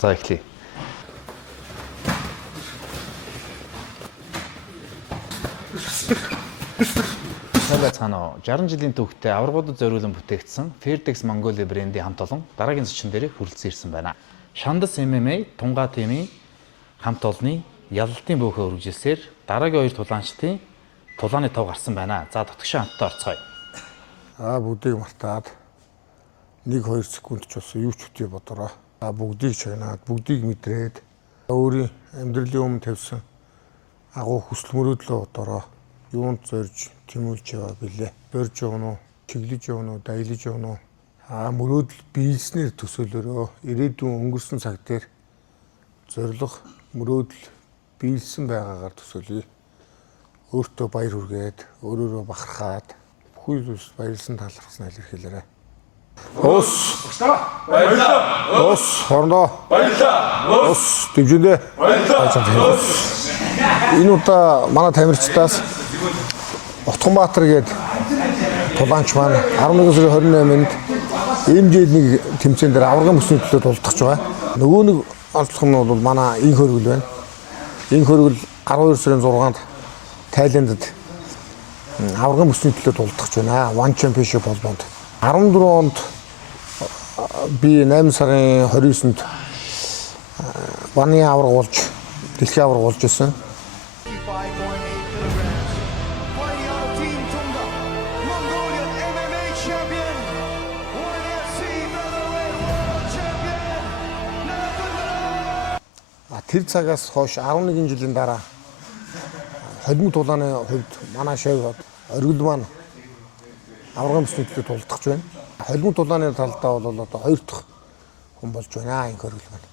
За эхлэе. Сайн цаана уу. 60 жилийн түүхтэй аваргуудад зориулан бүтээгдсэн Fairtex Mongolia брендийн хамт олон дараагийн зочин дээр хүрэлцэн ирсэн байна. Шандас MMA Тунгаа тимийн хамт олонны ялалтын бөөхөө үргэлжилсээр дараагийн хоёр тулаанчдын тулааны тов гарсан байна. За дотгошоо хамтдаа орцгоё. Бүгдийг мартаад 1-2 секунд ч болсон юу ч үгүй бодороо. Бүгдийг чагнаад, бүгдийг мэдрээд өөрийн амьдралын өмнө тавьсан агуу хүсэл мөрөөдлөө бодороо юунд зорж тэмүүлж яваа билээ. Зорж явна уу, чиглэж явна уу, даялж явна уу? Мөрөөдөл биелснээр төсөөлөрөө ирээдүйн өнгөрсөн цаг дээр зориг мөрөөдөл биелсэн байгаагаар төсөөлье. Өөртөө баяр хүргээд, өөрөөрөө бахархаад бүхий зүйлс баярлсан талархсан илэрхийлээрэй. Ус баярлалаа. Ус хорноо баярлалаа. Ус дэвжэндээ баярлалаа. Энэ удаа манай тамирчдаас Утганбаатар гээд тулаанч маань 11 сарын 28-нд МЖ-д нэг тэмцээн дээр аваргын бүсний төлөө тулдах байгаа. Нөгөө нэг онцлог нь бол манай инх хөргөл байна. Инх хөргөл 12 сарын 6-нд Тайландд аваргын бүсний төлөө тулдах байна. One Championship холбоонд 14 онд би 8 сарын 29-нд Ваны аварга болж дэлхийн аварга болж ирсэн. Тэр цагаас хойш 11 жилийн дараа холимог тулааны хувьд манай шав оргил маань аваргын бүсний төлөө тулдах байна. Холимог тулааны талдаа бол одоо 2 дахь хүн болж байна энэ оргил маань.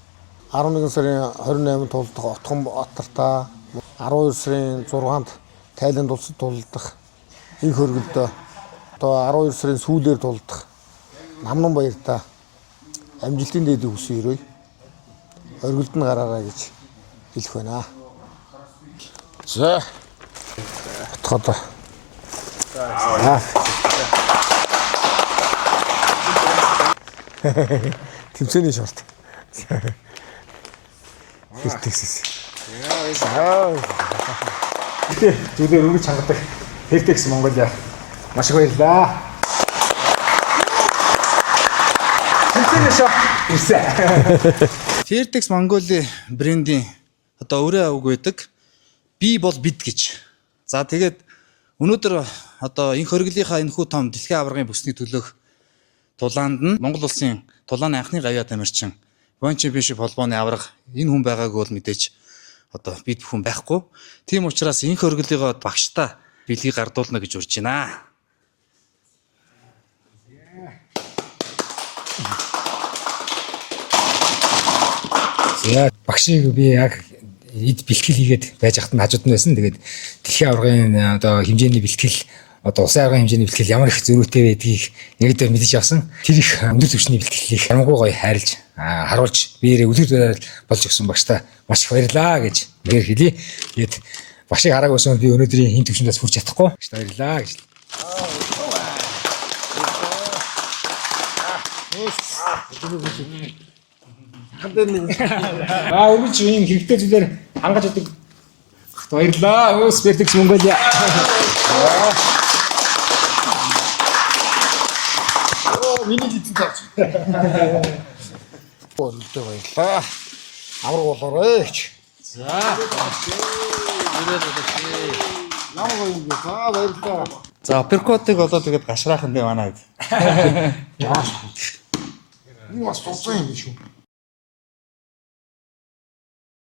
11 сарын 28-нд тулдах Утганбаатартаа 12 сарын 6-нд Тайланд улсад тулдах энэ оргилдөө одоо 12 сарын сүүлээр тулдах Намнан баяртаа амжилтын дээдийг хүсье өрөөе. Оргилд нь гараарай гэж хэлэх байна. За. Отгоо. Тэмцээний шорт. Fairtex. Зүгээр үргэлж хангадаг Fairtex Mongolia. Маш их баярлалаа. Тэмцээний шорт ирсэн. Fairtex Mongolia брендийн одоо өөрөө үг байдаг. Би бол бид гэж. За тэгээд өнөөдөр одоо инх хөргөлийнхаа энэхүү том дэлхийн аваргын бүсний төлөөх тулаанд нь Монгол улсын тулааны анхны гавьяа тамирчин One Championship холбооны аварга энэ хүн байгаагүй бол мэдээж одоо бид бүхэн байхгүй. Тийм учраас инх хөргөлийгөө багштай бэлгийг гардуулна гэж урьж байна. За багшийг би яг эд бэлтгэл хийгээд байж хат нь хажууд нь байсан. Тэгээд дэлхийн аваргын одоо хэмжээний бэлтгэл одоо улсын аваргын хэмжээний бэлтгэл ямар их зөрүүтэй байдгийг яг л мэдэж авсан. Тэр их өндөр түвшний бэлтгэлийг ямаргүй гоё хайрлж харуулж биеэрээ үлгэр болж өгсөн багштай маш их баярлаа гэж нэр хэлье. Тэгээд багшийг хараагүйсэн би өнөөдрийн хин түвшиндээс хүрч чадахгүй. Багштай баярлаа гэж. Өмнө ч юм хэрэгтэй зүйлээр хангаж өгдөг. Баярлаа. Fairtex Mongolia. Миний эзэн таач. Өөрөлдөө баярлаа. Авраг болоорой. За. Ирээд болчихъя. Ямар юм бэ? За баярлаа. За апперкотыг одоо тэгээд гашраахан дээ манай. Яа. Энэ бас тулсан юм биш үү?